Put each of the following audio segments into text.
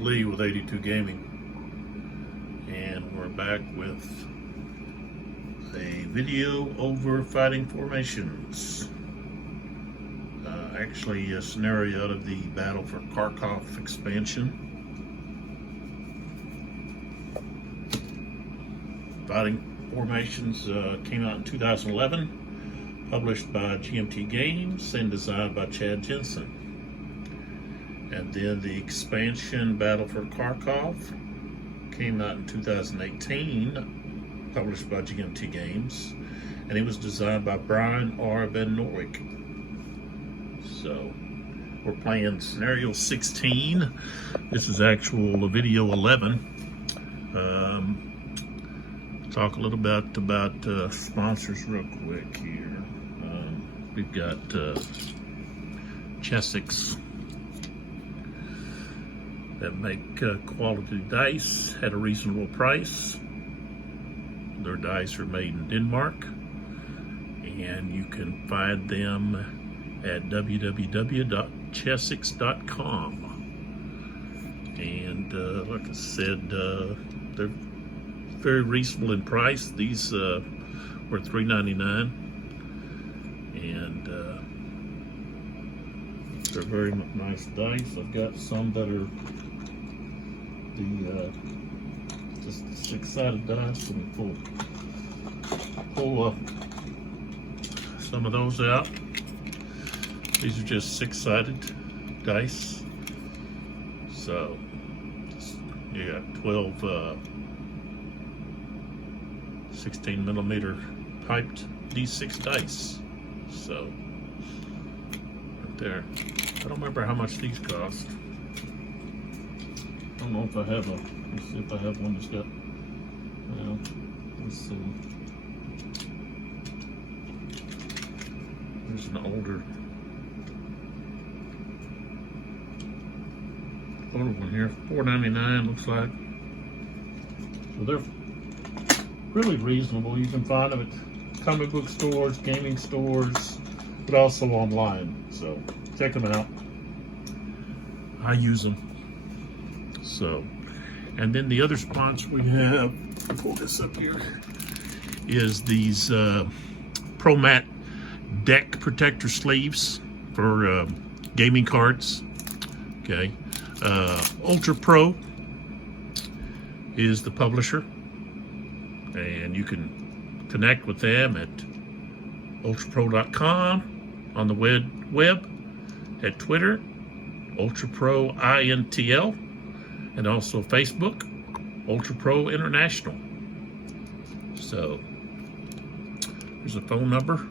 Lee with 82 Gaming, and we're back with a video over fighting formations. Actually a scenario out of the Battle for Kharkov expansion. Fighting formations came out in 2011, published by GMT Games and designed by Jensen. And then the expansion Battle for Kharkov came out in 2018, published by GMT Games, and it was designed by Bryan VanNortwick. So we're playing scenario 16. This is actual video 11. Talk a little bit about sponsors real quick here. We've got Chessex that make quality dice at a reasonable price. Their dice are made in Denmark, and you can find them at www.Chessex.com. And like I said, they're very reasonable in price. These were $3.99, and they're very nice dice. I've got some that are the just 6-sided dice. Let me pull some of those out. These are just 6-sided dice. So you got 12 16 millimeter piped D6 dice. So right there. I don't remember how much these cost. I don't know if I have a, let's see if I have one that's got, well, let's see. There's an older one here, $4.99 looks like. So they're really reasonable. You can find them at comic book stores, gaming stores, but also online. So check them out. I use them. So, and then the other sponsor we have, I'll pull this up here, is these Pro Mat deck protector sleeves for gaming cards. Okay, Ultra Pro is the publisher, and you can connect with them at ultrapro.com on the web, at Twitter, UltraPro INTL, and also Facebook, UltraPro International. So there's a phone number.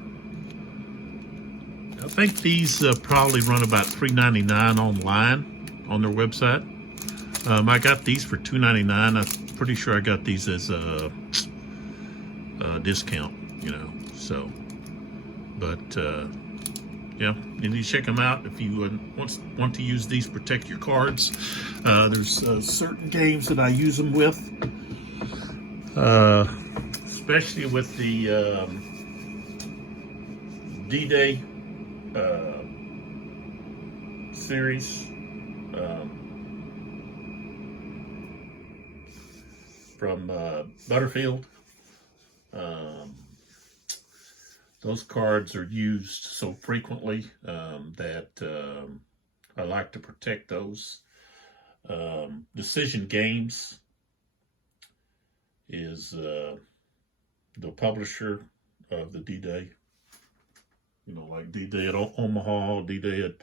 I think these probably run about $3.99 online on their website. I got these for $2.99. I'm pretty sure I got these as a discount, you know. So, but yeah, you need to check them out if you want to use these, protect your cards. There's certain games that I use them with, especially with the D-Day series. From Butterfield. Those cards are used so frequently that I like to protect those. Decision Games is the publisher of the D-Day. You know, like D-Day at Omaha, D-Day at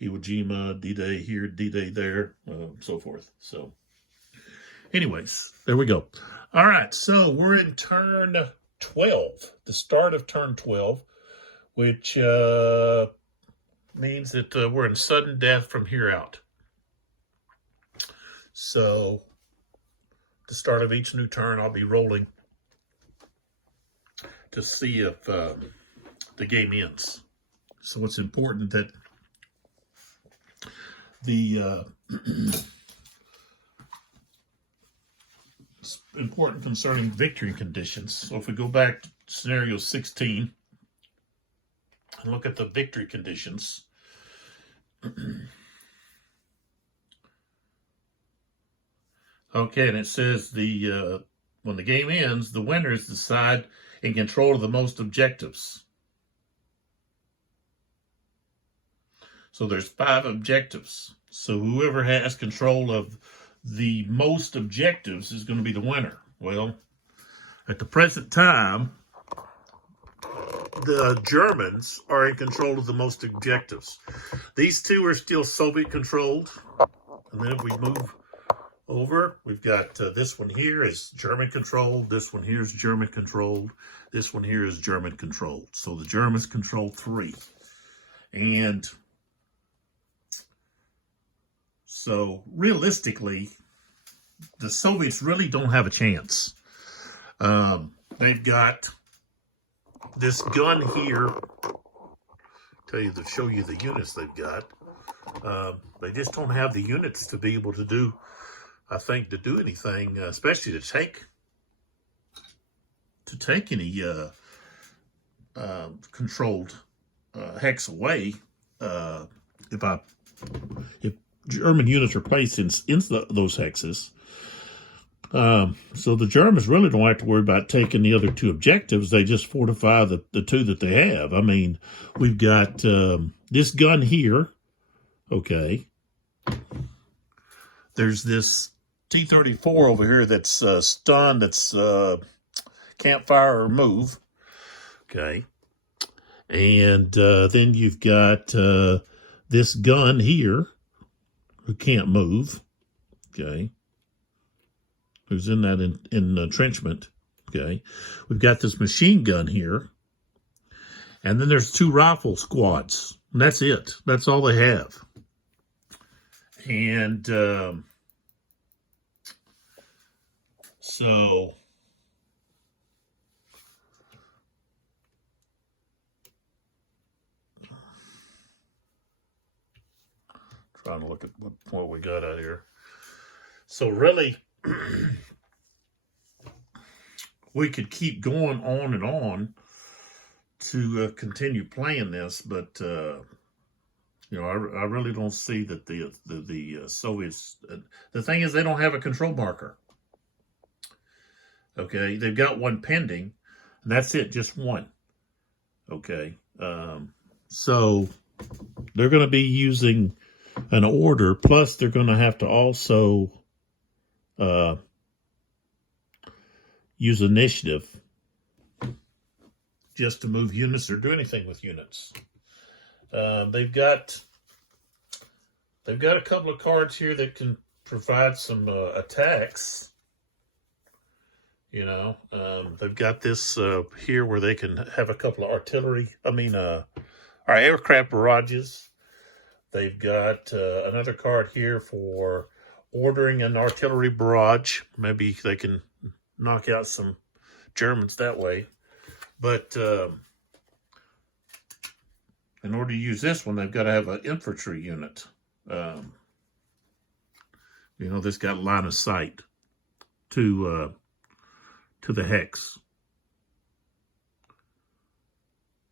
Iwo Jima, D-Day here, D-Day there, so forth. So anyways, there we go. All right, so we're in turn 12, the start of turn 12, which means that we're in sudden death from here out. So the start of each new turn, I'll be rolling to see if the game ends. So it's important that the it's important concerning victory conditions. So if we go back to scenario 16 and look at the victory conditions, Okay, and it says when the game ends, the winner is the side in control of the most objectives. So there's 5 objectives. So whoever has control of the most objectives is going to be the winner. Well, at the present time, the Germans are in control of the most objectives. These 2 are still Soviet controlled. And then if we move over, we've got this one here is German controlled. This one here is German controlled. This one here is German controlled. So the Germans control 3. And so realistically, the Soviets really don't have a chance. They've got this gun here. Show you the units they've got. They just don't have the units to be able to do, I think, to do anything, especially to take any controlled hex away. If German units are placed in those hexes. So the Germans really don't have to worry about taking the other 2 objectives. They just fortify the 2 that they have. I mean, we've got this gun here. Okay. There's this T-34 over here that's stun, that's can't fire or move. Okay. And then you've got this gun here who can't move. Okay. Who's in that entrenchment. Okay. We've got this machine gun here. And then there's 2 rifle squads. And that's it. That's all they have. And so trying to look at what we got out here. So really, we could keep going on and on to continue playing this, but you know, I really don't see that the Soviets. The thing is, they don't have a control marker. Okay, they've got one pending, and that's it, just one. Okay, so they're going to be using an order, plus they're going to have to also use initiative just to move units or do anything with units. They've got a couple of cards here that can provide some attacks. You know, they've got this here where they can have a couple of our aircraft barrages. They've got another card here for ordering an artillery barrage. Maybe they can knock out some Germans that way. But in order to use this one, they've got to have an infantry unit. You know, this got line of sight to the hex.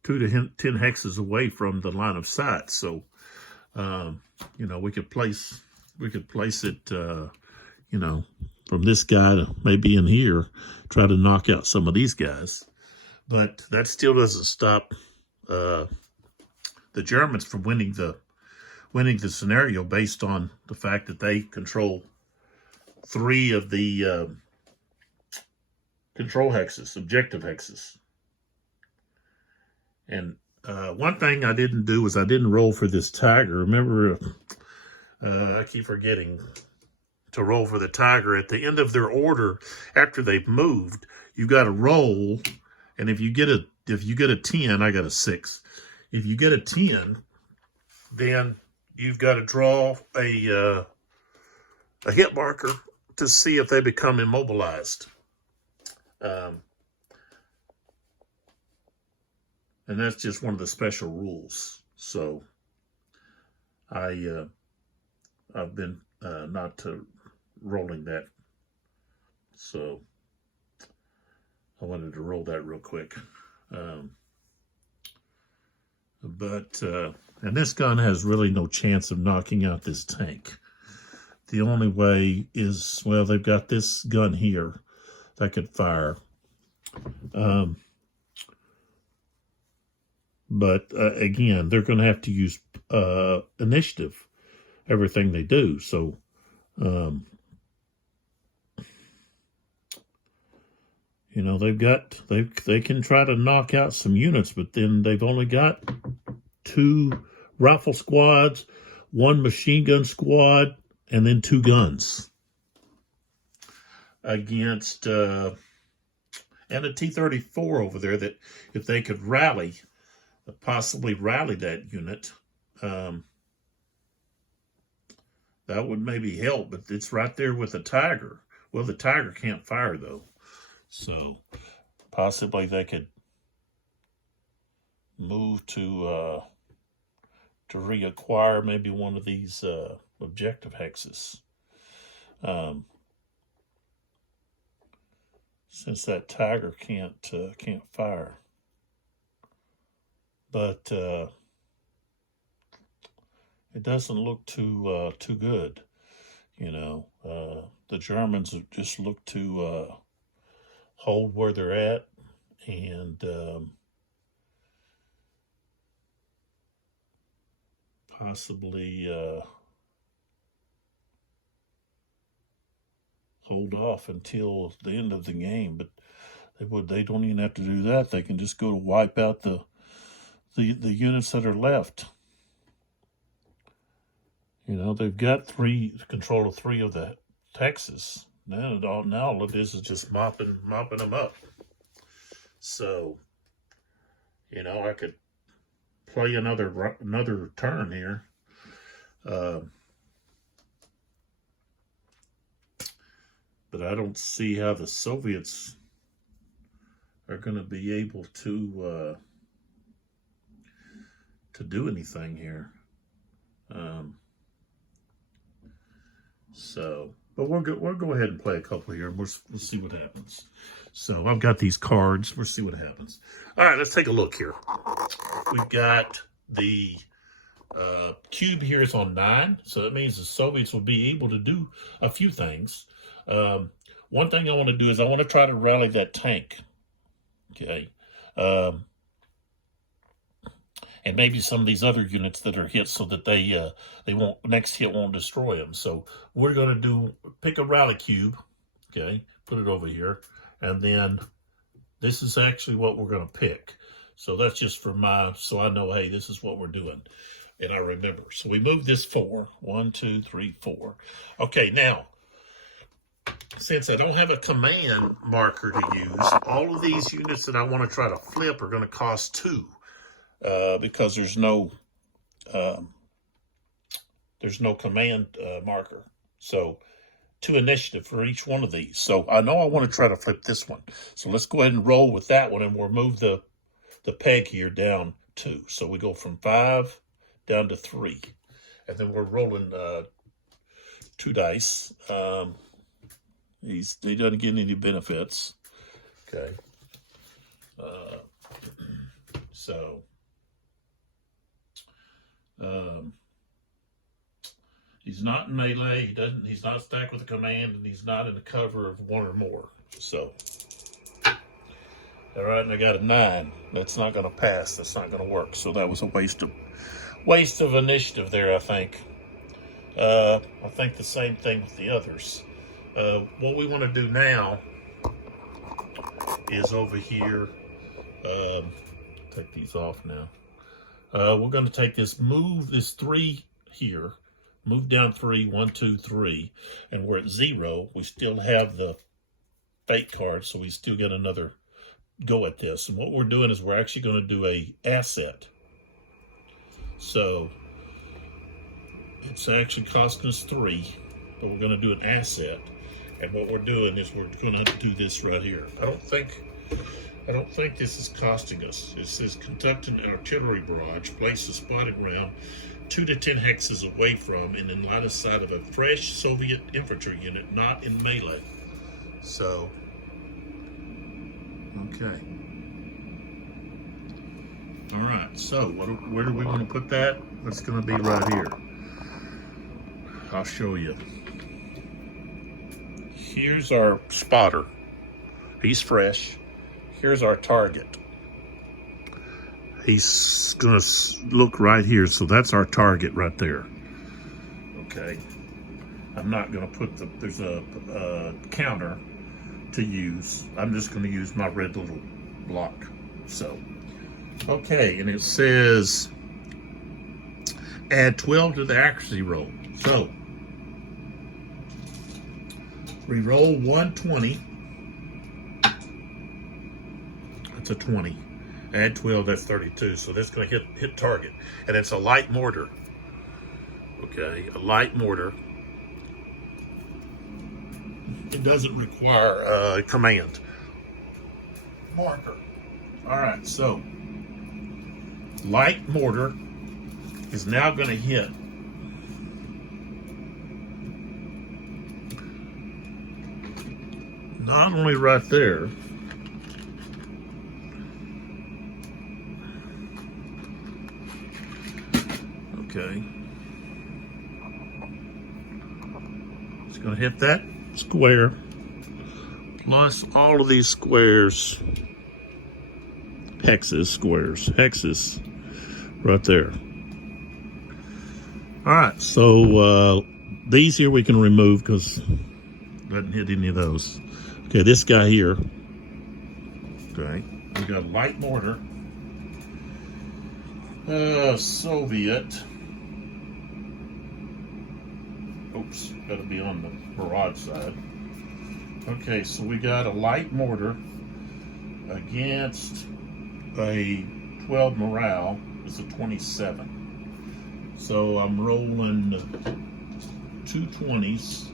2 to 10 hexes away from the line of sight. So, you know, we could place it, you know, from this guy to maybe in here, try to knock out some of these guys. But that still doesn't stop the Germans from winning the scenario based on the fact that they control 3 of the control hexes, objective hexes. And one thing I didn't do was I didn't roll for this tiger. Remember, I keep forgetting to roll for the tiger. At the end of their order, after they've moved, you've got to roll. And if you get a 10, I got a 6. If you get a 10, then you've got to draw a hit marker to see if they become immobilized. And that's just one of the special rules. So I've been not rolling that. So I wanted to roll that real quick. And this gun has really no chance of knocking out this tank. the only way is, well, they've got this gun here that could fire. But again, they're going to have to use initiative, everything they do. So, you know, they can try to knock out some units, but then they've only got 2 rifle squads, 1 machine gun squad, and then 2 guns against and a T-34 over there that if they could possibly rally that unit, that would maybe help, but it's right there with the Tiger. Well, the Tiger can't fire though, so possibly they could move to reacquire maybe one of these objective hexes. Since that Tiger can't fire, but it doesn't look too good, you know. The Germans just look to hold where they're at, and possibly hold off until the end of the game. But they don't even have to do that. They can just go to wipe out the units that are left. You know, they've got control of 3 of the Texas. Now all of this is just mopping them up. So, you know, I could play another turn here. But I don't see how the Soviets are going to be able to do anything here. But we'll go ahead and play a couple here, and we'll see what happens. So I've got these cards. We'll see what happens. All right, let's take a look here. We've got the cube here is on 9, so that means the Soviets will be able to do a few things. One thing I want to do is I want to try to rally that tank. Okay. And maybe some of these other units that are hit, so that they won't, next hit won't destroy them. So we're going to pick a rally cube, okay, put it over here, and then this is actually what we're going to pick. So that's just for so I know, hey, this is what we're doing, and I remember. So we move this 4, 1, 2, 3, 4. Okay, now, since I don't have a command marker to use, all of these units that I want to try to flip are going to cost 2. Because there's no command marker. So 2 initiative for each one of these. So I know I want to try to flip this one. So let's go ahead and roll with that one, and we'll move the peg here down 2. So we go from 5 down to 3. And then we're rolling 2 dice. He doesn't get any benefits. Okay. So he's not in melee, he's not stacked with a command, and he's not in the cover of 1 or more. So, all right, and I got a 9. That's not going to pass. That's not going to work. So that was a waste of initiative there, I think. I think the same thing with the others. What we want to do now is over here. Take these off now. We're going to take this, move this 3 here, move down 3, 1, 2, 3, and we're at 0. We still have the fate card, so we still get another go at this. And what we're doing is we're actually going to do a asset. So it's actually costing us 3, but we're going to do an asset. And what we're doing is we're going to do this right here. I don't think this is costing us. It says conduct an artillery barrage, place a spotted round 2 to 10 hexes away from and in line of sight of a fresh Soviet infantry unit not in melee. So, okay. All right, so where do we want to put that? It's going to be right here. I'll show you. here's our spotter. He's fresh. Here's our target. He's gonna look right here, so that's our target right there. Okay. I'm not gonna put there's a counter to use. I'm just gonna use my red little block. So, okay, and it says add 12 to the accuracy roll. So, we roll 120. That's a 20. Add 12, that's 32. So that's going to hit target. And it's a light mortar. Okay, a light mortar. It doesn't require a command. Marker. All right, so light mortar is now going to hit not only right there, okay, it's going to hit that square plus all of these squares, hexes right there. All right, so these here we can remove because doesn't hit any of those. Okay, this guy here. Okay, we got a light mortar. Soviet. Oops, got to be on the barrage side. Okay, so we got a light mortar against a 12 morale. It's a 27. So I'm rolling 2 20s.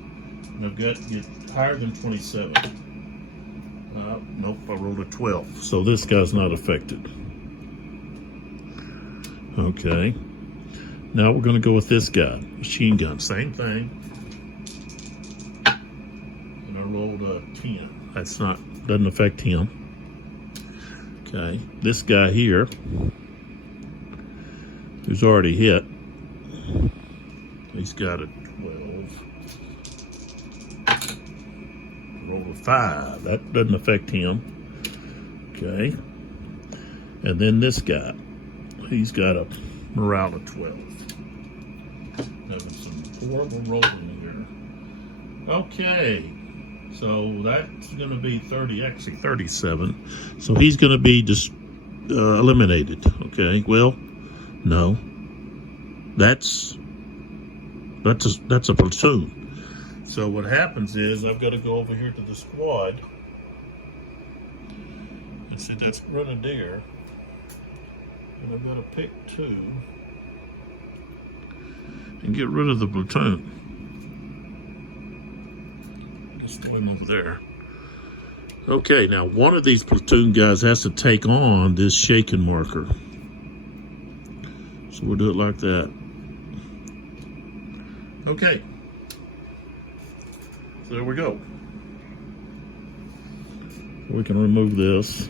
And I've got to get higher than 27. Nope, I rolled a 12. So this guy's not affected. Okay. Now we're going to go with this guy. Machine gun. Same thing. And I rolled a 10. That's not, doesn't affect him. Okay. This guy here, who's already hit, he's got a 12. Roll a 5. That doesn't affect him. Okay. And then this guy, he's got a morale of 12. Having some horrible rolling here. Okay. So that's going to be 30, actually 37. So he's going to be just eliminated. Okay. Well, no. That's a platoon. So what happens is I've got to go over here to the squad and see that's Grenadier, and I've got to pick 2 and get rid of the platoon. Just throw him over there. Okay, now one of these platoon guys has to take on this shaken marker. So we'll do it like that. Okay. So there we go. We can remove this.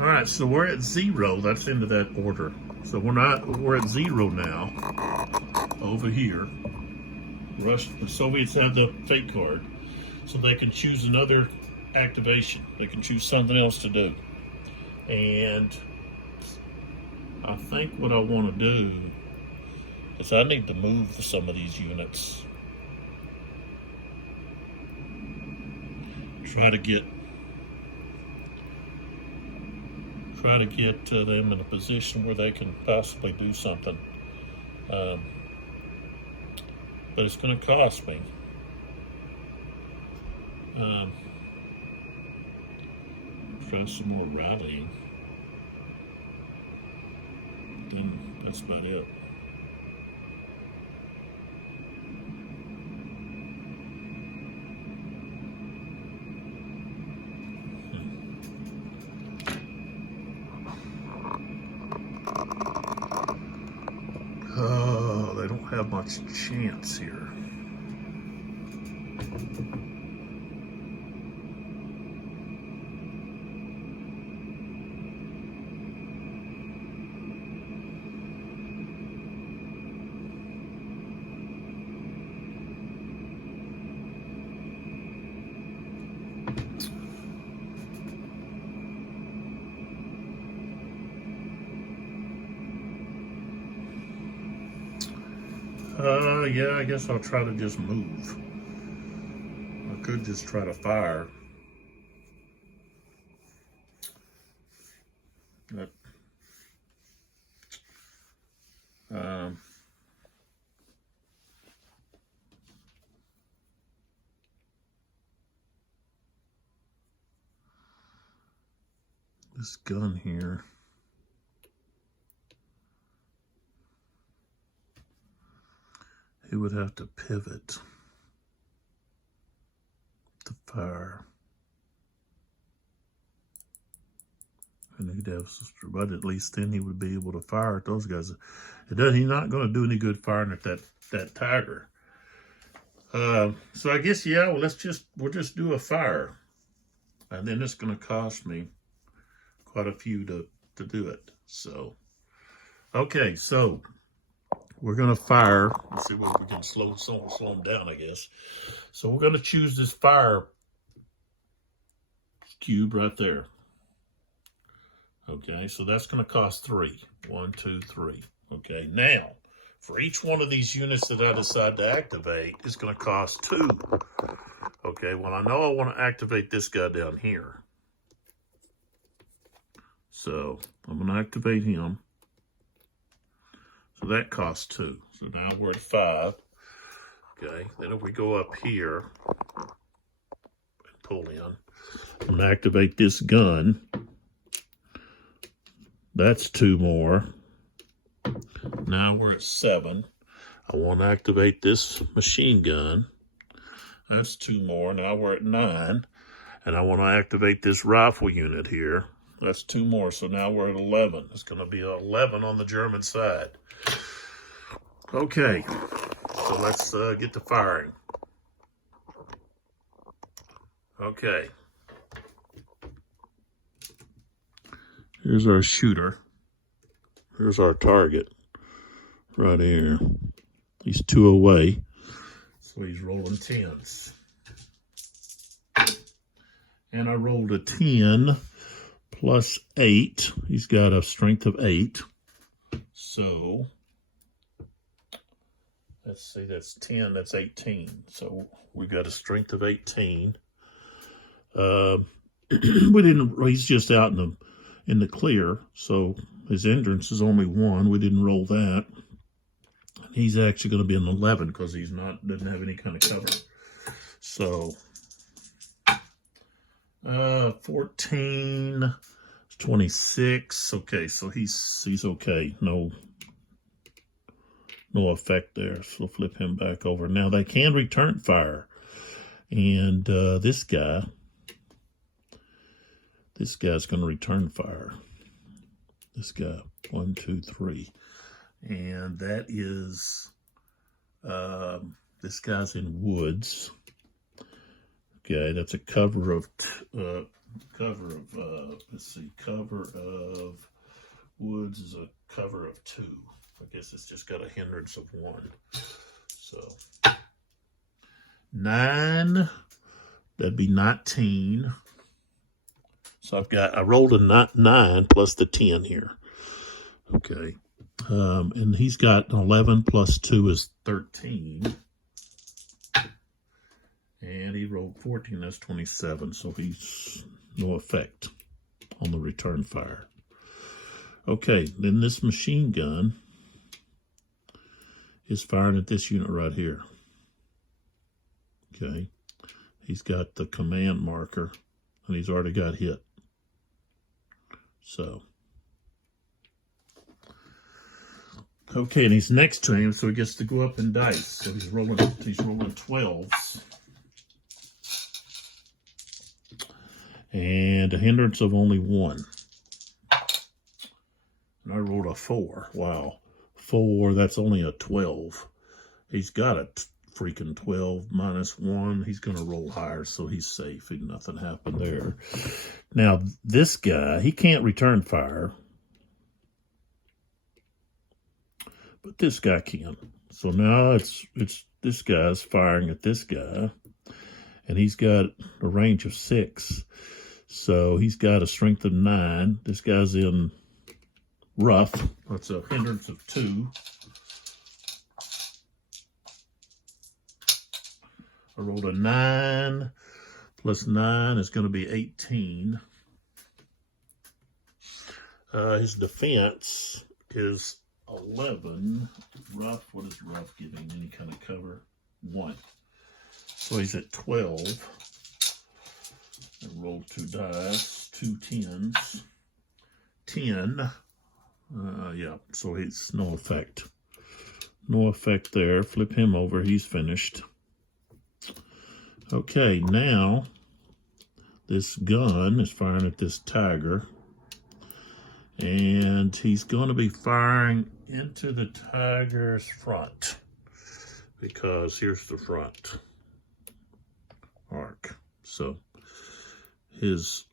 All right, so we're at 0. That's into that order. So we're at 0 now. Over here. The Soviets have the fate card, so they can choose another activation. They can choose something else to do. And I think what I want to do is I need to move some of these units. Try to get them in a position where they can possibly do something. But it's going to cost me. Try some more rallying. Then that's about it. Oh, they don't have much chance here. Yeah, I guess I'll try to just move. I could just try to fire. But, this gun here. He would have to pivot to fire. And he'd have, but at least then he would be able to fire at those guys. He's not going to do any good firing at that tiger. So I guess, yeah, well, we'll just do a fire. And then it's going to cost me quite a few to do it. So, okay, so we're going to fire. Let's see whether we can slow them down, I guess. So we're going to choose this fire cube right there. Okay, so that's going to cost 3. 1, 2, 3. Okay, now, for each one of these units that I decide to activate, it's going to cost 2. Okay, well, I know I want to activate this guy down here. So, I'm going to activate him. So that costs 2. So now we're at 5. Okay, then if we go up here and pull in, I'm going to activate this gun. That's 2 more. Now we're at 7. I want to activate this machine gun. That's 2 more. Now we're at 9. And I want to activate this rifle unit here. That's 2 more. So now we're at 11. It's going to be 11 on the German side. Okay. So let's get to firing. Okay. Here's our shooter. Here's our target right here. He's 2 away, so he's rolling 10s. And I rolled a 10 plus 8. He's got a strength of 8. So, let's see, that's 10, that's 18. So we got a strength of 18. He's just out in the clear, so his entrance is only 1. We didn't roll that. He's actually going to be an 11 because doesn't have any kind of cover. So 14, 26. Okay, so he's okay. No effect there. So flip him back over. Now they can return fire, and this guy's going to return fire. This guy, 1, 2, 3. And that is, this guy's in woods. Okay, that's a cover of woods is a cover of 2. I guess it's just got a hindrance of 1. So, 9, that'd be 19. So I rolled a 9 plus the 10 here. Okay. And he's got 11 plus 2 is 13. And he rolled 14, that's 27. So he's no effect on the return fire. Okay, then this machine gun is firing at this unit right here. Okay. He's got the command marker, and he's already got hit. So, okay, and he's next to him, so he gets to go up in dice. So he's rolling 12s. And a hindrance of only 1. And I rolled a 4. Wow. 4, that's only a 12. He's got a freaking 12 minus 1. He's going to roll higher, so he's safe. Nothing happened there. Now, this guy, he can't return fire. But this guy can. So now it's this guy's firing at this guy. And he's got a range of 6. So he's got a strength of 9. This guy's in rough. That's a hindrance of 2. I rolled a 9 plus 9 is going to be 18. His defense is 11. Rough, what is rough giving? Any kind of cover? 1. So he's at 12. I rolled 2 dice, 2 10s. 10. Yeah, so it's no effect. No effect there. Flip him over. He's finished. Okay, now this gun is firing at this tiger. And he's going to be firing into the tiger's front. Because here's the front arc. So he's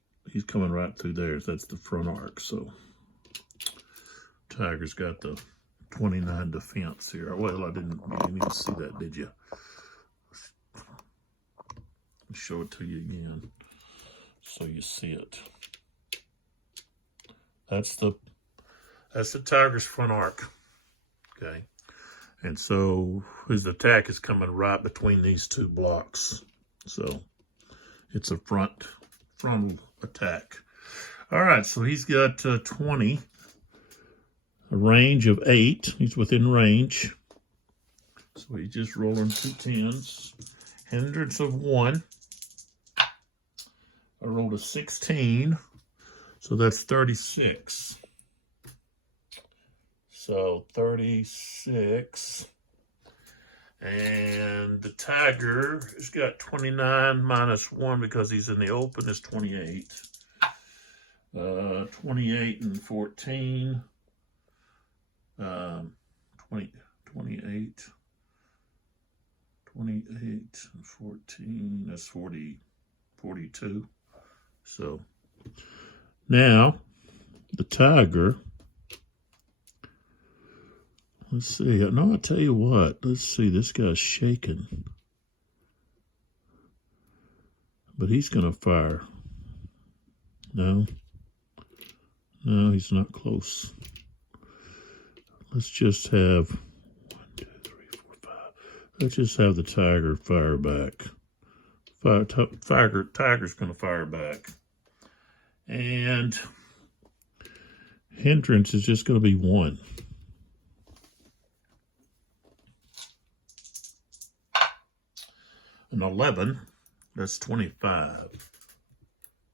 coming right through there. That's the front arc. So tiger's got the 29 defense here. Well, you didn't even see that, did you? I'll show it to you again so you see it. That's the tiger's front arc. Okay. And so his attack is coming right between these 2 blocks. So it's a frontal attack. All right, so he's got 20, a range of 8. He's within range. So he's just rolling 2 10s. Hindrance of 1. I rolled a 16. So that's 36. So 36. And the tiger has got 29 minus 1 because he's in the open is 28. 28 and 14. 28 and 14. That's 42. So now the tiger. Let's see. No, I'll tell you what. Let's see. This guy's shaking. But he's going to fire. No. No, he's not close. Let's just have 1, 2, 3, 4, 5. Let's just have the tiger fire back. Tiger's going to fire back. And hindrance is just going to be 1. An 11, that's 25.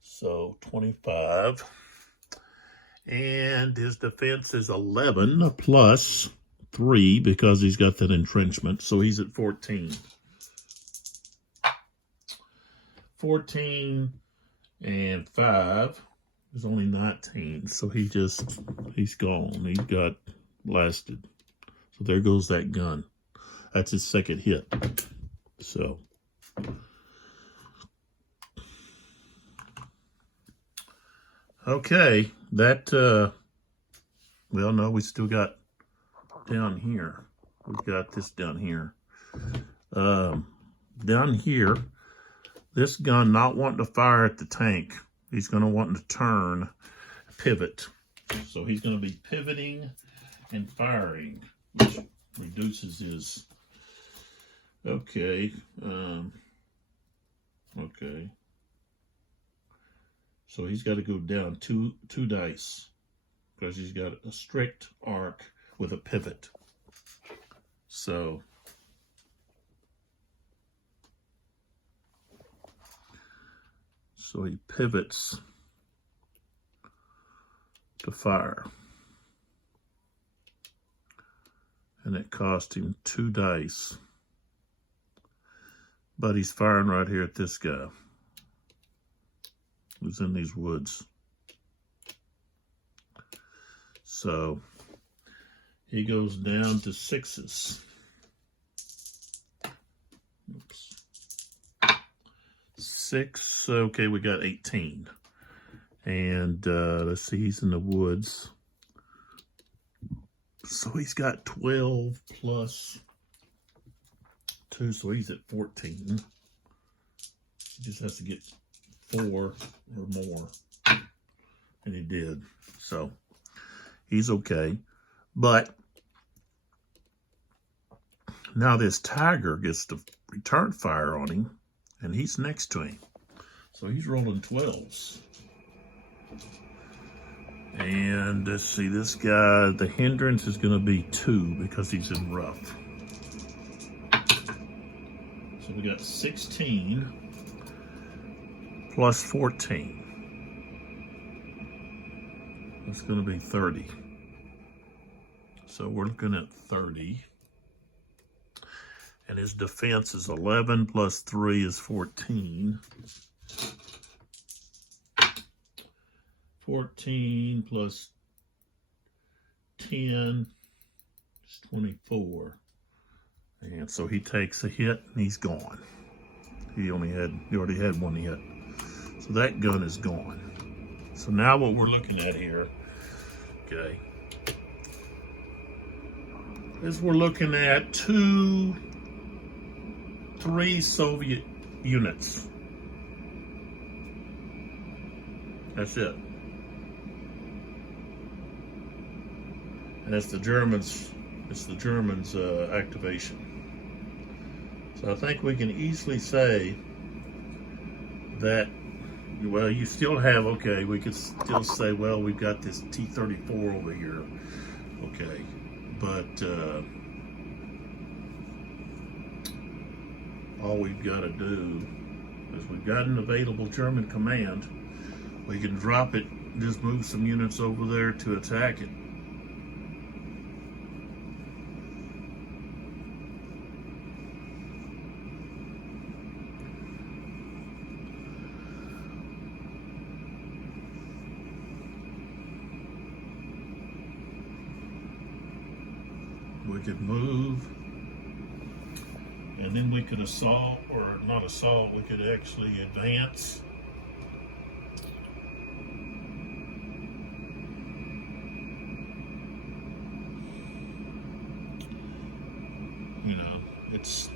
So 25. And his defense is 11 plus 3 because he's got that entrenchment. So he's at 14. 14 and 5 is only 19. So he's gone. He got blasted. So there goes that gun. That's his second hit. So. Okay, that, well, no, we still got down here. We've got this down here. Down here, this gun not wanting to fire at the tank. He's going to want to turn, pivot. So he's going to be pivoting and firing, which reduces his, okay. So he's got to go down two dice because he's got a strict arc with a pivot. So he pivots to fire. And it cost him 2 dice. But he's firing right here at this guy who's in these woods. So he goes down to 6s. Oops. 6, okay, we got 18. And let's see, he's in the woods. So he's got 12 plus 2, so he's at 14. He just has to get 4 or more. And he did. So he's okay. But Now this tiger gets to return fire on him, and he's next to him. So he's rolling 12s. And let's see, this guy, the hindrance is going to be 2 because he's in rough. So we got 16 plus 14. That's going to be 30. So we're looking at 30. And his defense is 11 plus 3 is 14. 14 plus 10 is 24. And so he takes a hit and he's gone. He already had one hit. So that gun is gone. So now what we're looking at here, okay, is we're looking at 3 Soviet units. That's it. And it's the Germans' activation. So I think we can easily say that, well, you still have, okay, we could still say, well, we've got this T-34 over here, okay, but all we've got to do is we've got an available German command. We can drop it, just move some units over there to attack it. We could move, and then we could assault, or not assault, we could actually advance. You know, it's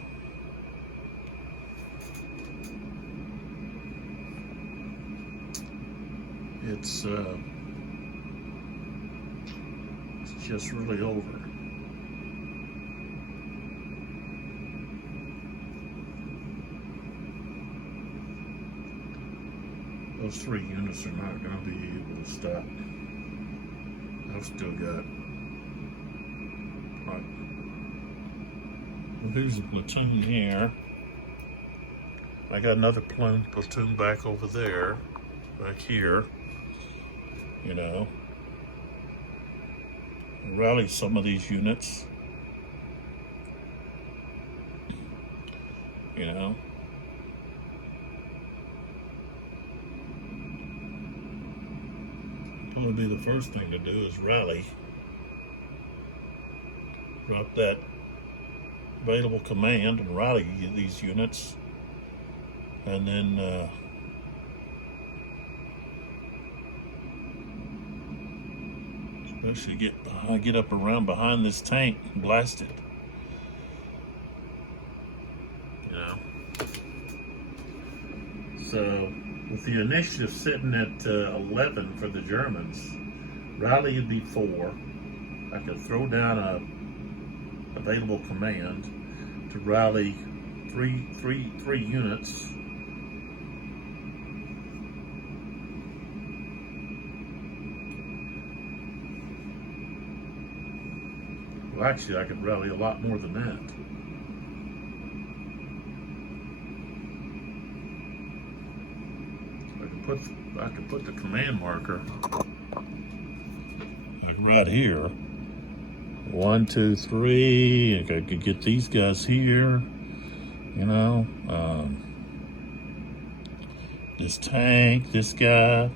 just really over. Those 3 units are not going to be able to stop. I've still got. Right. Well, here's a platoon here. I got another platoon back over there, back here. You know, rally some of these units. You know. Probably be the first thing to do is rally. Drop that available command and rally these units. And then especially get up around behind this tank and blast it. You know. So with the initiative sitting at 11 for the Germans, rally would be 4. I could throw down a available command to rally three units. Well, actually, I could rally a lot more than that. I could put the command marker like right here. 1, 2, 3. I could get these guys here. You know, this tank, this guy.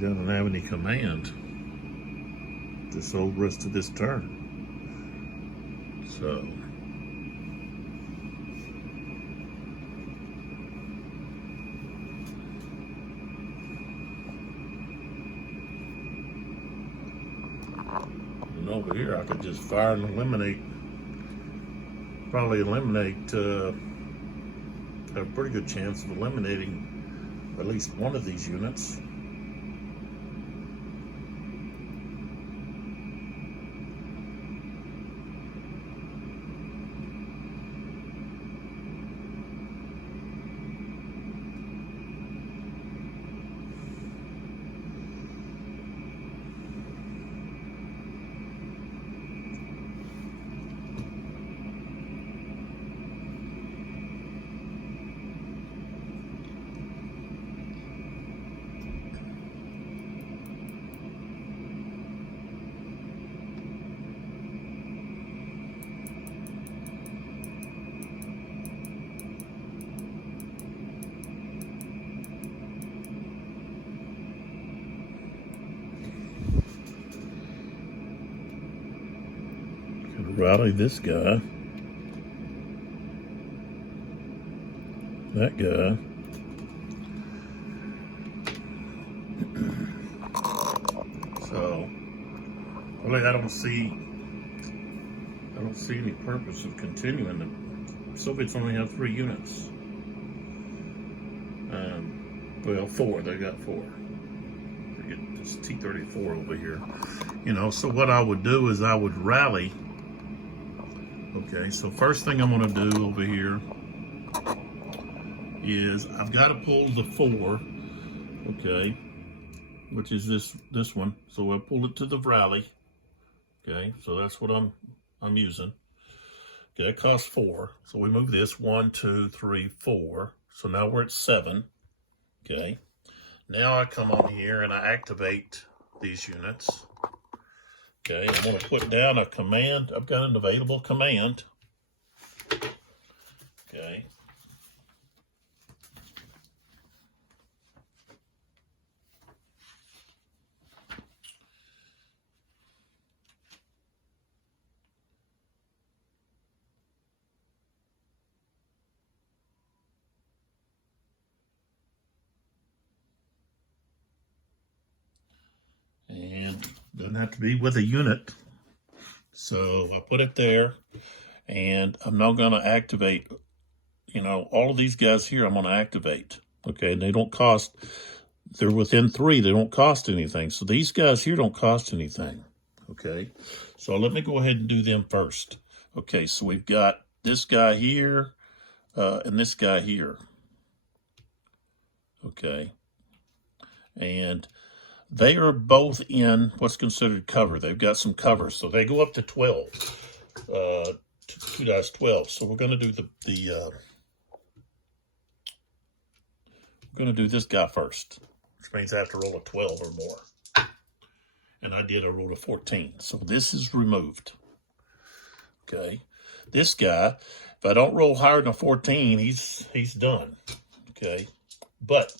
Doesn't have any command this whole rest of this turn. So And over here, I could just fire and eliminate, probably eliminate, have a pretty good chance of eliminating at least one of these units. Rally this guy, that guy. So, really, I don't see any purpose of continuing. The Soviets only have 3 units. Well, 4. They got 4. They get this T-34 over here. You know, so what I would do is I would rally. Okay, so first thing I'm going to do over here is I've got to pull the 4, okay, which is this one. So I'll pull it to the rally. Okay, so that's what I'm using. Okay, it costs 4. So we move this 1, 2, 3, 4. So now we're at 7. Okay, now I come on here and I activate these units. Okay, I'm going to put down a command. I've got an available command. Okay. And doesn't have to be with a unit. So I put it there, and I'm now going to activate, you know, all of these guys here I'm going to activate. Okay, and they don't cost, they're within 3, they don't cost anything. So these guys here don't cost anything. Okay, so let me go ahead and do them first. Okay, so we've got this guy here and this guy here. Okay, and they are both in what's considered cover. They've got some cover, so they go up to 12, 2-12. So we're going to do we're going to do this guy first, which means I have to roll a 12 or more. And I did a roll of 14, so this is removed. Okay, this guy, if I don't roll higher than a 14, he's done. Okay, but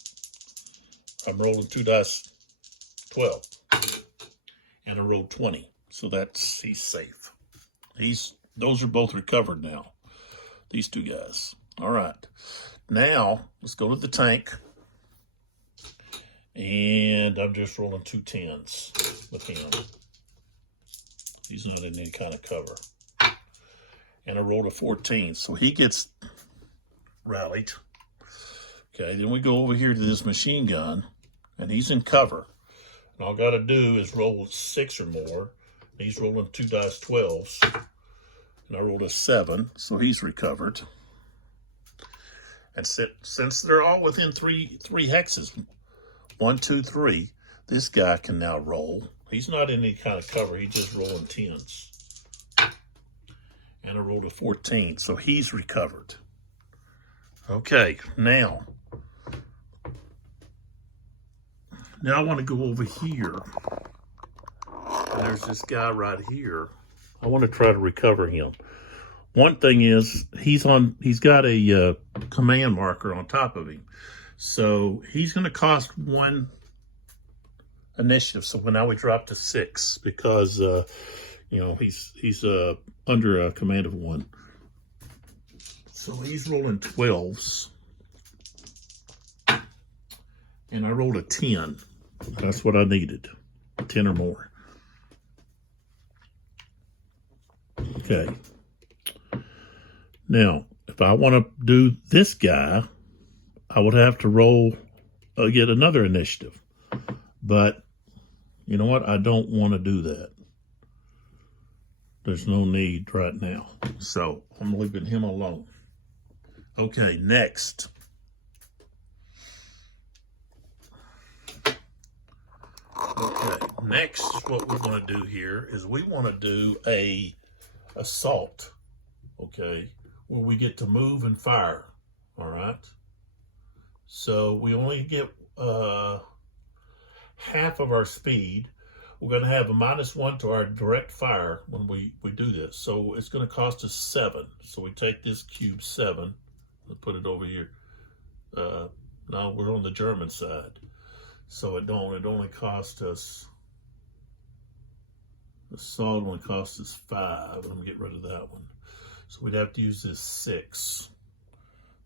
I'm rolling 2 dice. 12, and I rolled 20, so he's safe. Those are both recovered now, these 2 guys. All right, now let's go to the tank, and I'm just rolling 2 10s with him. He's not in any kind of cover, and I rolled a 14, so he gets rallied. Okay, then we go over here to this machine gun, and he's in cover. And all I got to do is roll 6 or more. He's rolling 2 dice 12s. And I rolled a 7, so he's recovered. And since they're all within three hexes, 1, 2, 3, this guy can now roll. He's not in any kind of cover. He's just rolling 10s. And I rolled a 14, so he's recovered. Okay, now I want to go over here. There's this guy right here. I want to try to recover him. One thing is, he's got a command marker on top of him. So he's going to cost 1 initiative. So now we drop to 6 because, you know, he's under a command of 1. So he's rolling 12s. And I rolled a 10. That's what I needed, 10 or more. Okay. Now, if I want to do this guy, I would have to roll, get another initiative. But, you know what? I don't want to do that. There's no need right now. So, I'm leaving him alone. Okay, next. Okay, next what we want to do here is we want to do a assault, okay, where we get to move and fire, all right? So we only get half of our speed. We're going to have a -1 to our direct fire when we do this. So it's going to cost us 7. So we take this cube 7 and put it over here. Now we're on the German side. So it only cost us, the assault only cost us 5. Let me get rid of that one. So we'd have to use this 6.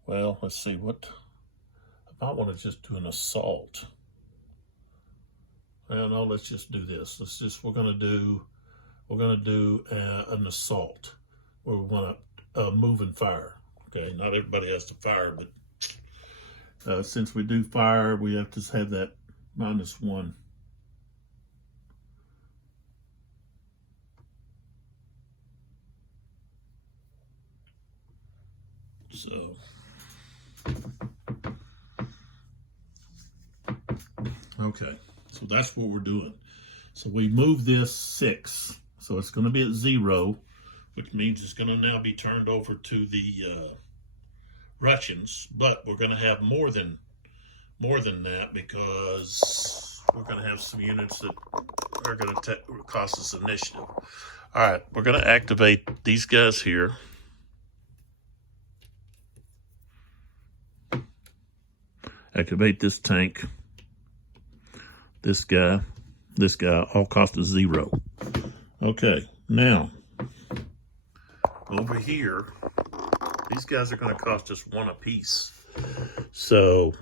Well, let's see, what, I might want to just do an assault. Well, no, let's just do this. We're gonna do an assault where we want to move and fire. Okay, not everybody has to fire, but since we do fire, we have to have that -1. So, okay, so that's what we're doing. So we move this 6, so it's going to be at 0, which means it's going to now be turned over to the Russians, but we're going to have more than that because we're going to have some units that are going to cost us initiative. All right, we're going to activate these guys here. Activate this tank, this guy, all cost us 0. Okay, now, over here, these guys are going to cost us 1 apiece. So,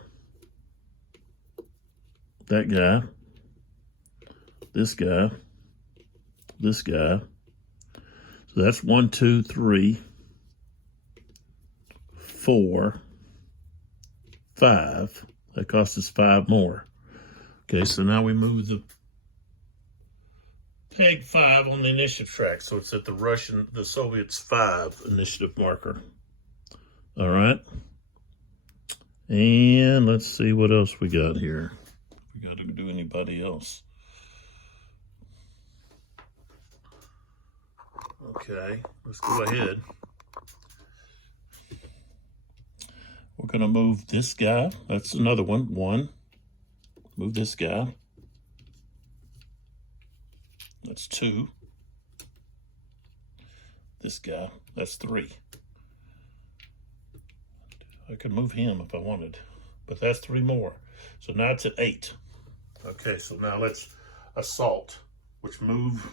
that guy, this guy, this guy. So that's 1, 2, 3, 4, 5. That costs us 5 more. Okay, so now we move the peg 5 on the initiative track. So it's at the Soviets' 5 initiative marker. All right. And let's see what else we got here. We got to do anybody else. Okay, let's go ahead. We're going to move this guy. That's another one. 1. Move this guy. That's 2. This guy. That's 3. I could move him if I wanted, but that's 3 more. So now it's at 8. Okay, so now let's assault, which move,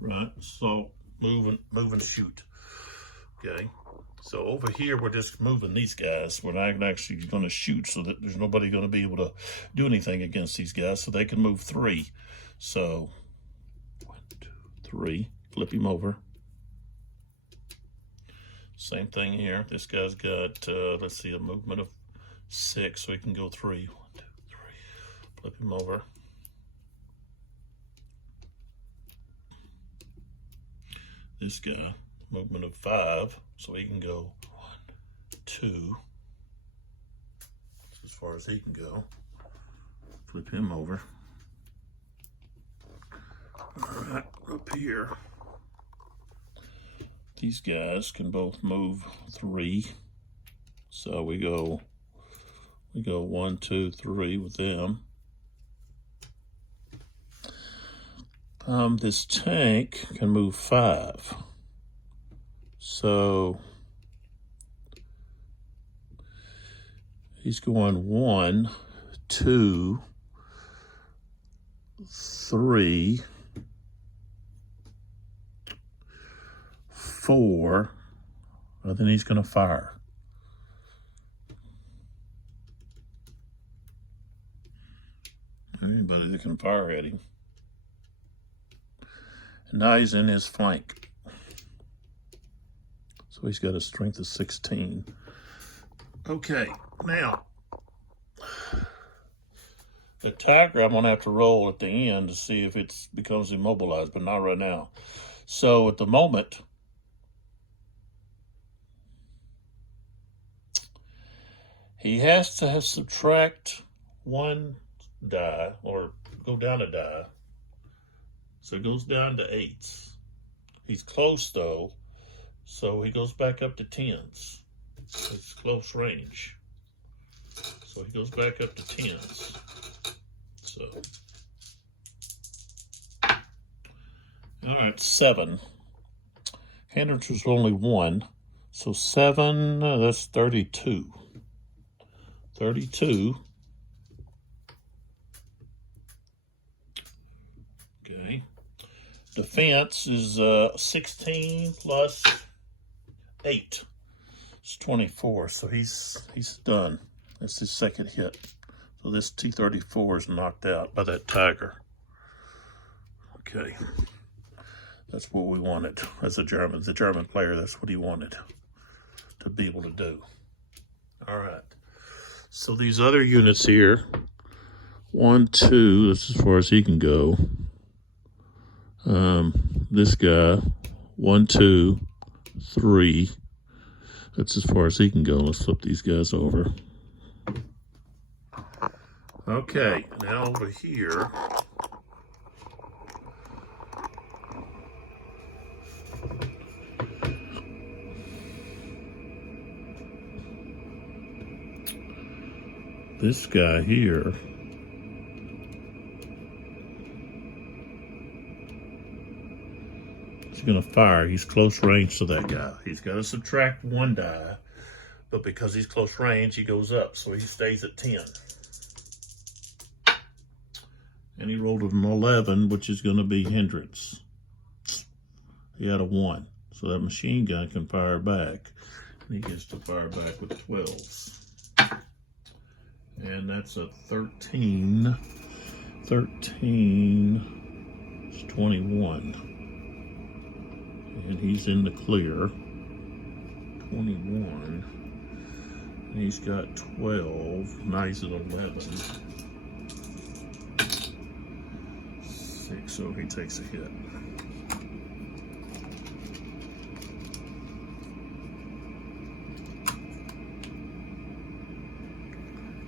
right? Assault, move and shoot. Okay. So over here, we're just moving these guys. We're not actually going to shoot so that there's nobody going to be able to do anything against these guys. So they can move 3. So 1, 2, 3. Flip him over. Same thing here. This guy's got, let's see, a movement of 6. So he can go 3. 1, 2, 3. Flip him over. This guy, movement of 5. So he can go 1, 2. That's as far as he can go. Flip him over. All right, up here. These guys can both move 3. So we go 1, 2, 3 with them. This tank can move 5. So he's going 1, 2, 3, 4, and then he's going to fire. Anybody that can fire at him. And now he's in his flank. So he's got a strength of 16. Okay, now, the tiger I'm gonna have to roll at the end to see if it becomes immobilized, but not right now. So at the moment, he has to subtract one die, or go down a die. So it goes down to 8s. He's close though, so he goes back up to 10s. It's close range. So he goes back up to 10s. So, all right, 7. Hindrance was only 1. So 7, that's 32. 32. Okay. Defense is 16 plus 8. It's 24. So he's done. That's his second hit. So this T-34 is knocked out by that tiger. Okay. That's what we wanted as a German. The German player, that's what he wanted to be able to do. All right. So these other units here, 1, 2, that's as far as he can go. This guy, 1, 2, 3, that's as far as he can go. Let's flip these guys over. Okay, now over here, this guy here is going to fire. He's close range to that guy. He's got to subtract 1 die, but because he's close range, he goes up, so he stays at 10. And he rolled an 11, which is going to be hindrance. He had a 1, so that machine gun can fire back. And he gets to fire back with 12s. And that's a 13. 13 is 21. And he's in the clear. 21. And he's got 12. Now he's at 11. 6, so he takes a hit.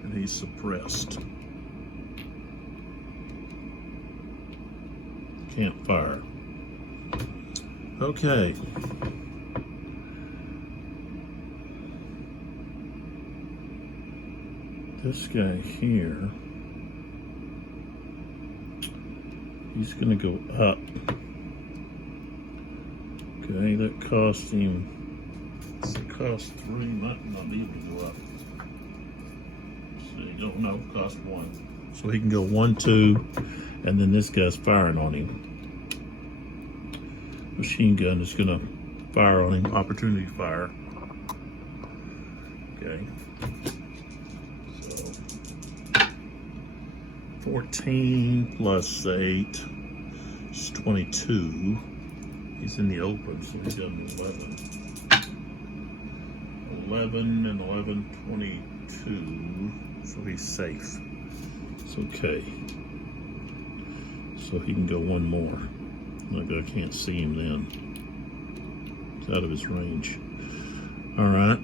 And he's suppressed. Can't fire. Okay. This guy here, he's going to go up. Okay, that cost him, it cost 3, might not be able to go up. So you don't know, cost 1. So he can go 1, 2, and then this guy's firing on him. Machine gun is going to fire on him, opportunity fire. Okay. So 14 plus 8 is 22. He's in the open, so he's got an 11. 11 and 11, 22. So he's safe. It's okay. So he can go 1 more. Look, I can't see him then. It's out of his range. All right.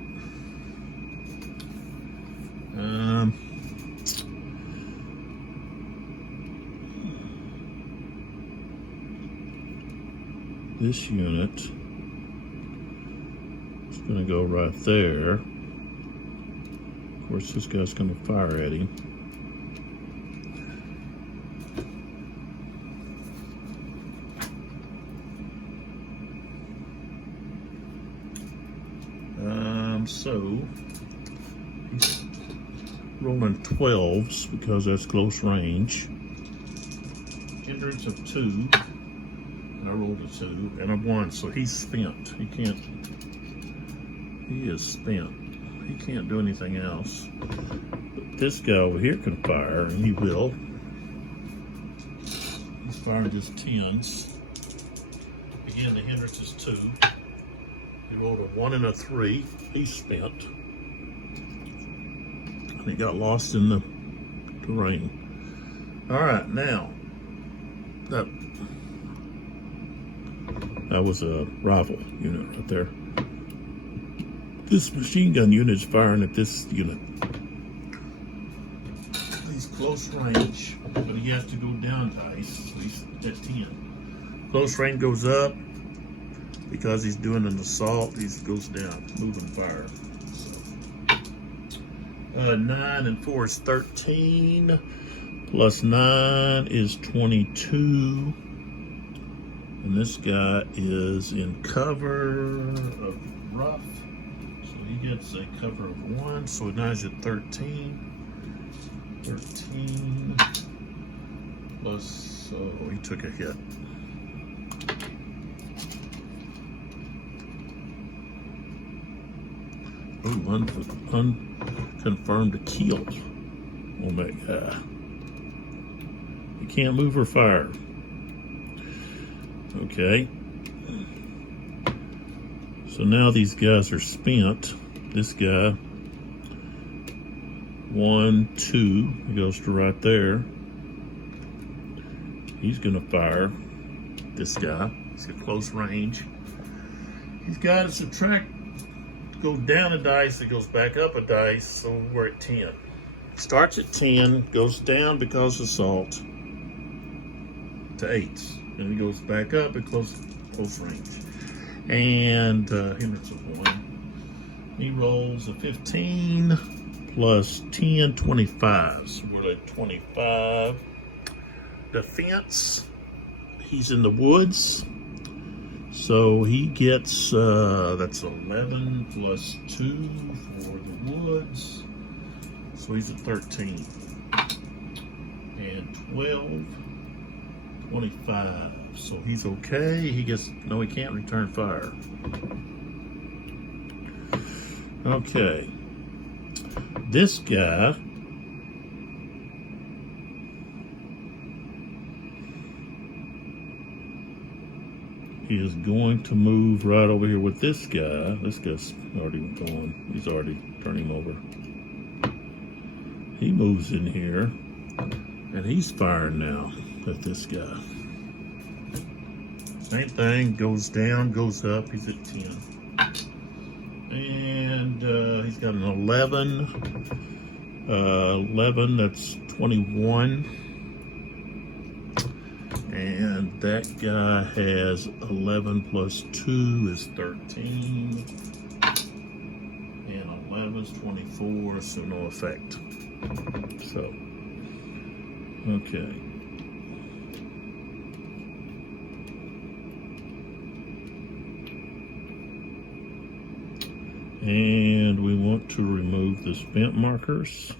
This unit is going to go right there. Of course, this guy's going to fire at him. So he's rolling 12s because that's close range. Hindrance of 2, and I rolled a 2 and a 1, so he's spent. He is spent. He can't do anything else. But this guy over here can fire, and he will. He's firing just 10s. Again, the hindrance is 2. He rolled a 1 and a 3. He's spent. And he got lost in the terrain. All right, now that was a rifle unit right there. This machine gun unit is firing at this unit. He's close range, but he has to go down dice, so he's at 10. Close range goes up because he's doing an assault. He goes down, moving fire. So 9 and 4 is 13. Plus 9 is 22. And this guy is in cover of rough. So he gets a cover of 1. So now he's at 13. 13 plus, oh, he took a hit. Oh, unconfirmed kill on that guy. You can't move or fire. Okay. So now these guys are spent. This guy, 1, 2, he goes to right there. He's gonna fire this guy. He's got close range. He's got to subtract, go down a dice, it goes back up a dice, so we're at 10. Starts at 10, goes down because of assault to 8. Then he goes back up at close range. And he makes a 1. He rolls a 15 plus 10, 25. So we're at 25. Defense, he's in the woods. So he gets, that's 11 plus 2 for the woods. So he's at 13. And 12, 25. So he's okay. He gets, no, he can't return fire. Okay. This guy is going to move right over here with this guy. This guy's already gone. He's already turned him over. He moves in here, and he's firing now at this guy. Same thing, goes down, goes up. He's at 10. And he's got an 11. 11, that's 21. And that guy has 11 plus 2 is 13. And 11 is 24, so no effect. So, okay. And we want to remove the spent markers.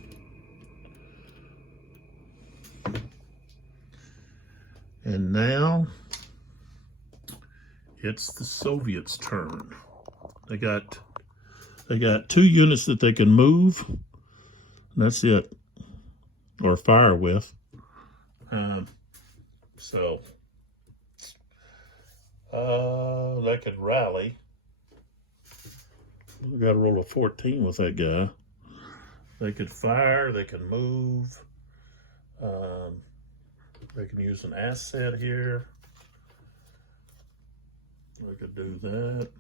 And now it's the Soviets' turn. They got 2 units that they can move. And that's it, or fire with. So they could rally. We got to roll a 14 with that guy. They could fire. They can move. They can use an asset here. We could do that.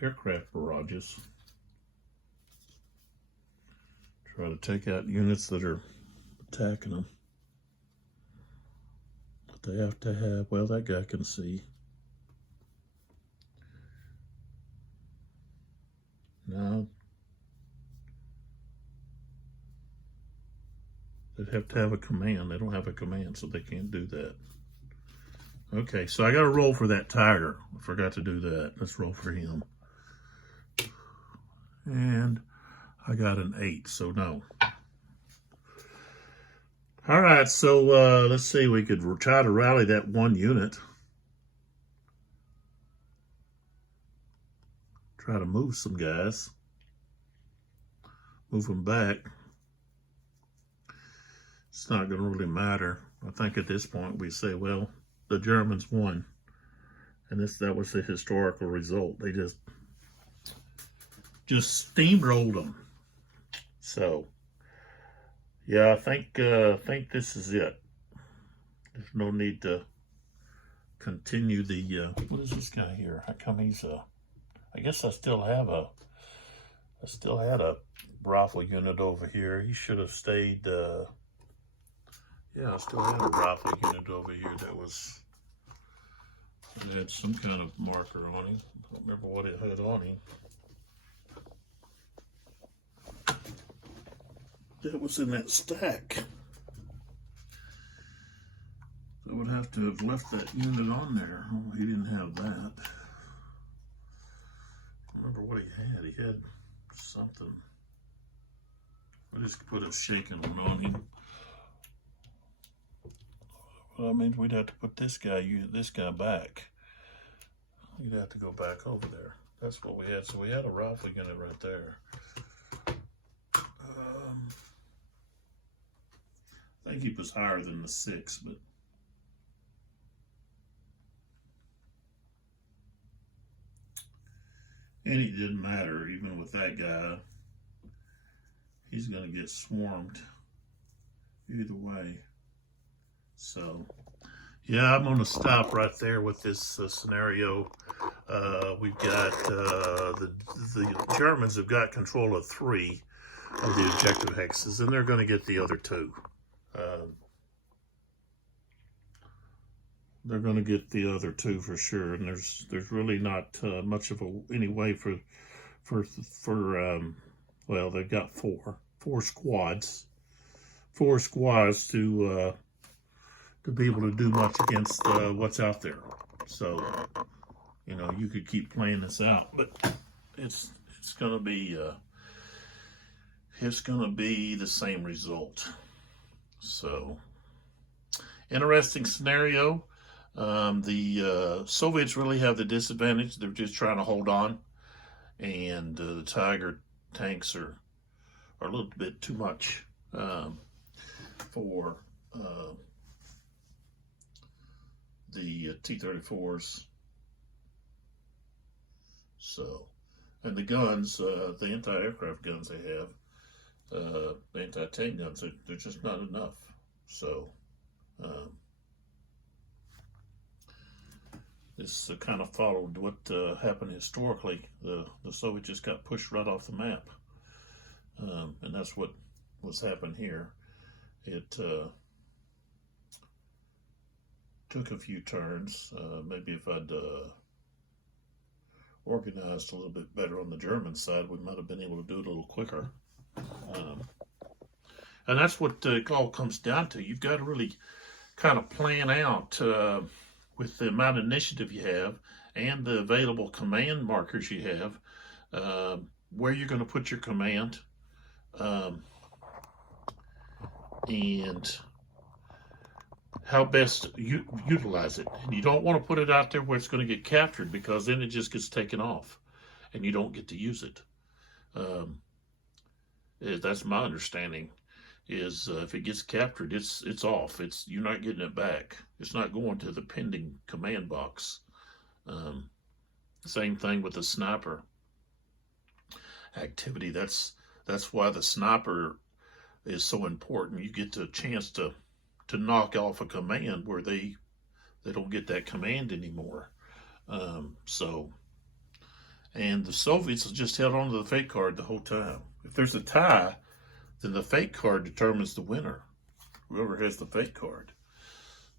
Aircraft barrages. Try to take out units that are attacking them. But they have to have, well, that guy can see. No. They'd have to have a command. They don't have a command, so they can't do that. Okay, so I got to roll for that tiger. I forgot to do that. Let's roll for him. And I got an 8, so no. All right, so let's see. We could try to rally that 1 unit. try to move some guys, move them back. It's not going to really matter. I think at this point we say, well, the Germans won, and that was the historical result. They just steamrolled them. So, yeah, I think this is it. There's no need to continue the. What is this guy here? How come he's I guess I still had a rifle unit over here. He should have stayed. Yeah, I still had a rifle unit over here that had some kind of marker on him. I don't remember what it had on him. That was in that stack. I would have to have left that unit on there. Oh, he didn't have that. I remember what he had. He had something. I just put a shaking one on him. Well, I mean, we'd have to put this guy back. You'd have to go back over there. That's what we had. So we had a rifle unit right there. I think he was higher than the 6, but and it didn't matter. Even with that guy, he's going to get swarmed either way. So, yeah, I'm going to stop right there with this scenario. We've got the Germans have got control of 3 of the objective hexes, and they're going to get the other 2. They're going to get the other 2 for sure, and there's really not much of any way for well, they've got four squads to be able to do much against what's out there. So, you know, you could keep playing this out, but it's going to be the same result. So, interesting scenario. The Soviets really have the disadvantage. They're just trying to hold on, and the Tiger tanks are a little bit too much for the T-34s. So, and the guns, the anti-aircraft guns they have, the anti-tank guns, they're just not enough. So, this kind of followed what happened historically. The Soviets just got pushed right off the map, and that's what's happened here. It took a few turns. Maybe if I'd organized a little bit better on the German side, we might have been able to do it a little quicker. And that's what it all comes down to. You've got to really kind of plan out with the amount of initiative you have and the available command markers you have, where you're going to put your command, and how best you utilize it. And you don't want to put it out there where it's going to get captured, because then it just gets taken off and you don't get to use it. That's my understanding, is if it gets captured, it's off. You're not getting it back. It's not going to the pending command box. Same thing with the sniper activity. That's why the sniper is so important. You get the chance to knock off a command where they don't get that command anymore. So, and the Soviets just held on to the fate card the whole time. If there's a tie, then the fate card determines the winner, whoever has the fate card.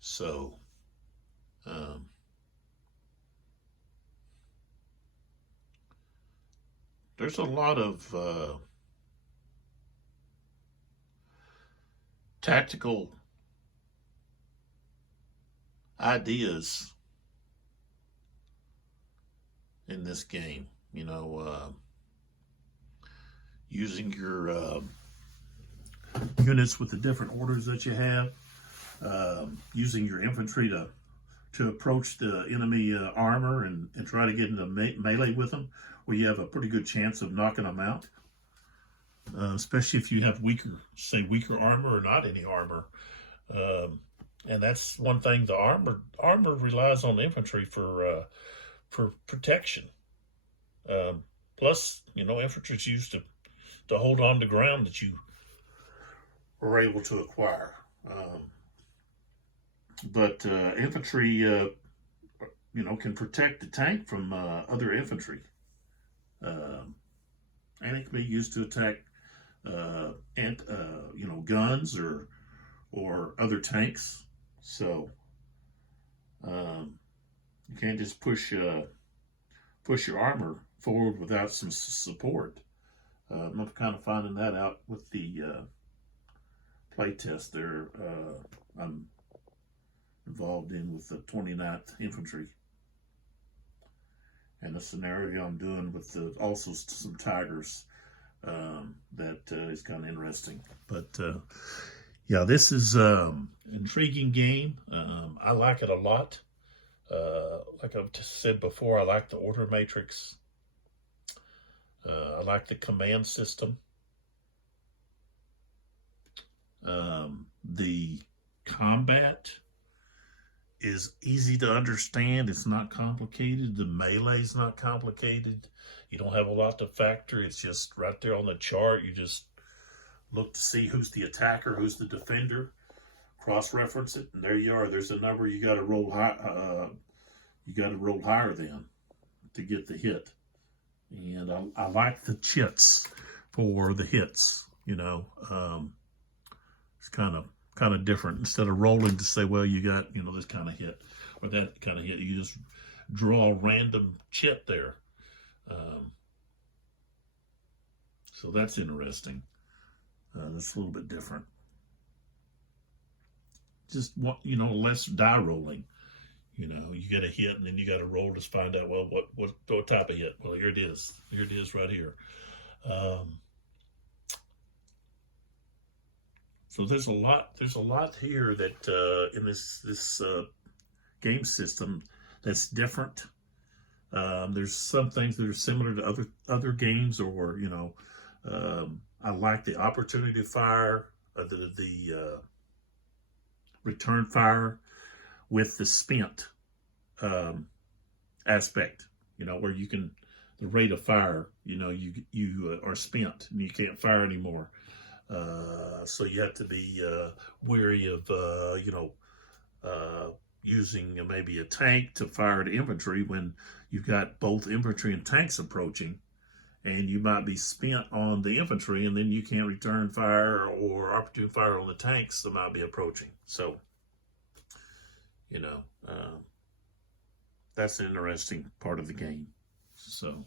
So, there's a lot of tactical ideas in this game. You know, using your units with the different orders that you have, using your infantry to to approach the enemy armor and try to get into melee with them, where you have a pretty good chance of knocking them out. Especially if you have weaker armor or not any armor. And that's one thing. The armor relies on infantry for protection. Plus, infantry is used to hold on to ground that you were able to acquire. But infantry, can protect the tank from other infantry. And it can be used to attack guns or other tanks. So you can't just push your armor forward without some support. I'm kind of finding that out with the play test there. I'm involved in with the 29th Infantry, and the scenario I'm doing with also some Tigers that is kind of interesting. But yeah, this is intriguing game. I like it a lot. Like I've just said before, I like the order matrix. I like the command system. The combat is easy to understand. It's not complicated. The melee's not complicated. You don't have a lot to factor. It's just right there on the chart. You just look to see who's the attacker, who's the defender, cross-reference it, and there you are. There's a number you got to roll high. You got to roll higher than to get the hit. And I like the chits for the hits. It's kind of different. Instead of rolling to say, well, you got this kind of hit or that kind of hit, you just draw a random chit there. So that's interesting. That's a little bit different. Just less die rolling. You get a hit and then you got to roll to find out, well, what type of hit? Well, here it is. Here it is right here. So there's a lot here that in this game system that's different. There's some things that are similar to other games, or I like the opportunity fire, the return fire with the spent aspect. Where you can the rate of fire. You are spent and you can't fire anymore. So you have to be wary of using maybe a tank to fire the infantry when you've got both infantry and tanks approaching, and you might be spent on the infantry, and then you can't return fire or opportunity fire on the tanks that might be approaching. So, that's an interesting part of the game. So,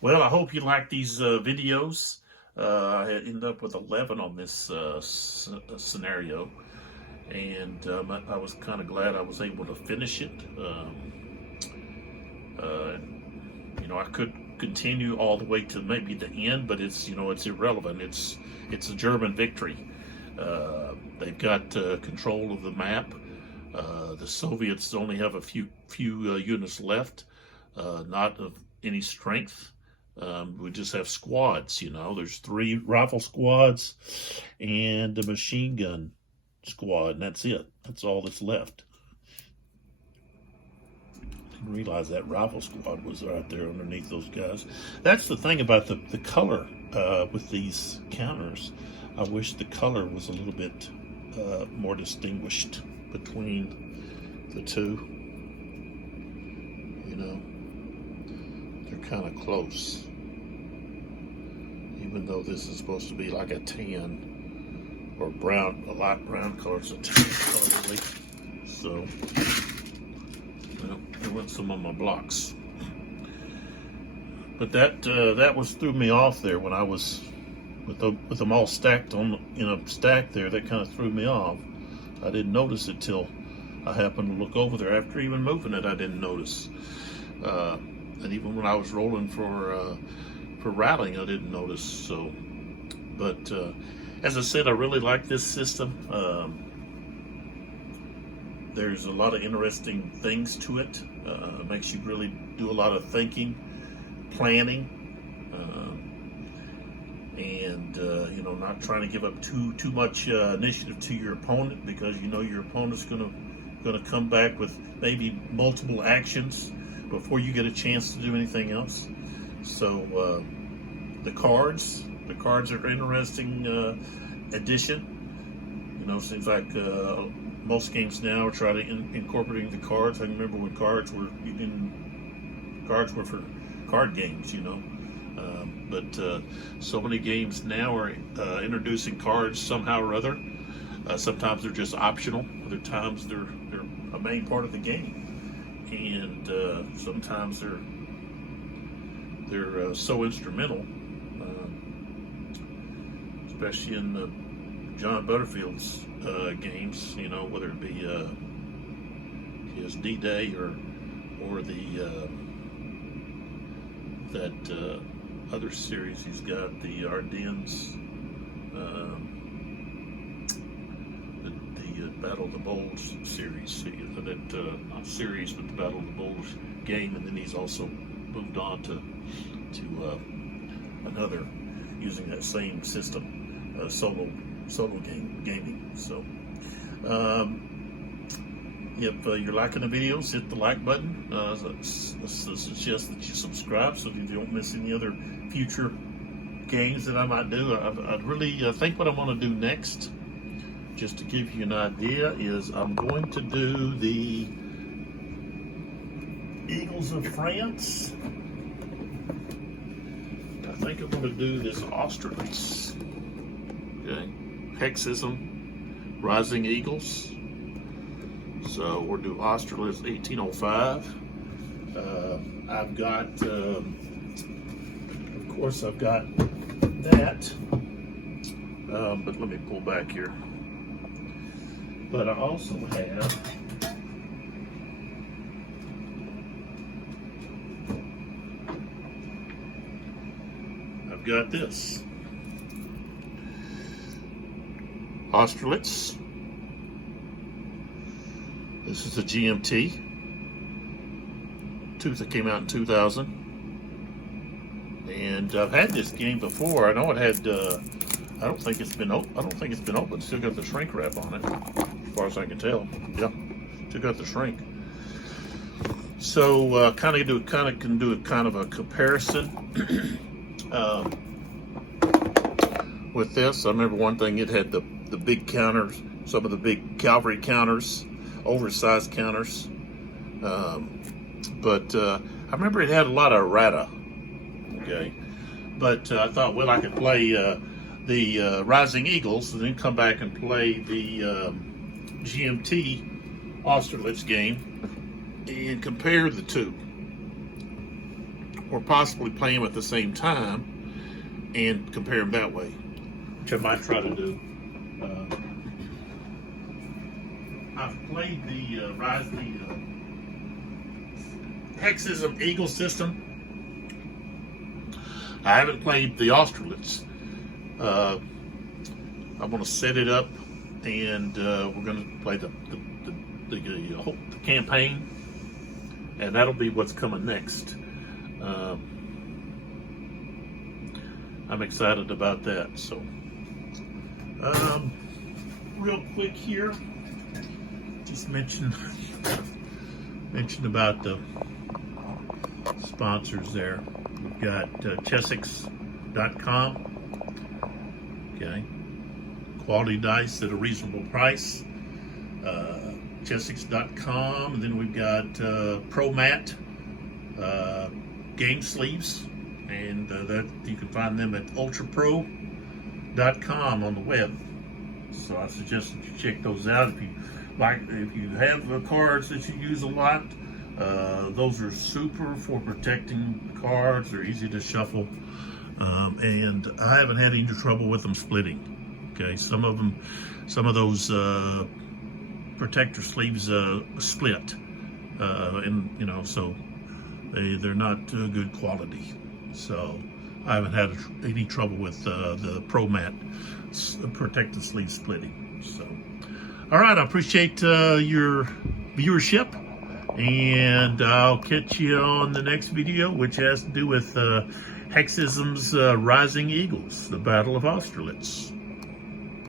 well, I hope you like these videos. I ended up with 11 on this scenario, and I was kind of glad I was able to finish it. I could continue all the way to maybe the end, but it's irrelevant. It's a German victory. They've got control of the map. The Soviets only have a few units left, not of any strength. We just have squads. There's 3 rifle squads and a machine gun squad, and that's it. That's all that's left. Didn't realize that rifle squad was right there underneath those guys. That's the thing about the color with these counters. I wish the color was a little bit more distinguished between the two. They're kind of close, even though this is supposed to be like a tan or brown, a light brown color. It's a tan color, really. So, there went some of my blocks. But that was threw me off there when I was with them all stacked on in a stack there. That kind of threw me off. I didn't notice it till I happened to look over there. After even moving it, I didn't notice. And even when I was rolling for rattling, I didn't notice. So, but as I said, I really like this system. There's a lot of interesting things to it. Makes you really do a lot of thinking, planning, and you know, not trying to give up too much initiative to your opponent, because you know your opponent's gonna come back with maybe multiple actions before you get a chance to do anything else. So the cards are an interesting addition. You know, seems like most games now are trying to incorporating the cards. I remember when cards were for card games, you know. But so many games now are introducing cards somehow or other. Sometimes they're just optional. Other times they're a main part of the game, and sometimes they're so instrumental, especially in John Butterfield's games. You know, whether it be his D-Day or the that other series he's got, the Ardennes, the Battle of the Bulge series, not series, but the Battle of the Bulge game, and then he's also moved on to another using that same system, solo gaming. So if you're liking the videos, hit the like button. I suggest that you subscribe so you don't miss any other future games that I might do. I'd really think what I'm going to do next, just to give you an idea, is I'm going to do the Eagles of France. I think I'm going to do this Austerlitz. Okay, Hexism, Rising Eagles. So we'll do Austerlitz 1805. I've got, of course, I've got that. But let me pull back here. But I also have I've got this Austerlitz. This is a GMT. That came out in 2000. And I've had this game before. I know it had. I don't think it's been open. Still got the shrink wrap on it, as far as I can tell. Yeah, still got the shrink. So can do a comparison with this. I remember one thing. It had the big counters, some of the big cavalry counters, oversized counters. But I remember it had a lot of errata. Okay, but I thought, well, I could play the Rising Eagles and then come back and play the GMT Austerlitz game and compare the two, or possibly play them at the same time and compare them that way, which I might try to do. I've played the Hexism Eagle system. I haven't played the Austerlitz. I'm going to set it up, and we're going to play the campaign, and that'll be what's coming next. I'm excited about that. So, real quick here, just mention about the sponsors there. We've got Chessex.com. Okay, quality dice at a reasonable price. Chessex.com, and then we've got ProMat game sleeves, and that you can find them at ultrapro.com on the web. So I suggest that you check those out. If you have cards that you use a lot, those are super for protecting cards. They're easy to shuffle, and I haven't had any trouble with them splitting. Okay, some of those protector sleeves split, and you know, so they're not good quality. So I haven't had any trouble with the ProMat protective sleeve splitting. So All right, I appreciate your viewership, and I'll catch you on the next video, which has to do with Hexism's Rising Eagles, the Battle of Austerlitz.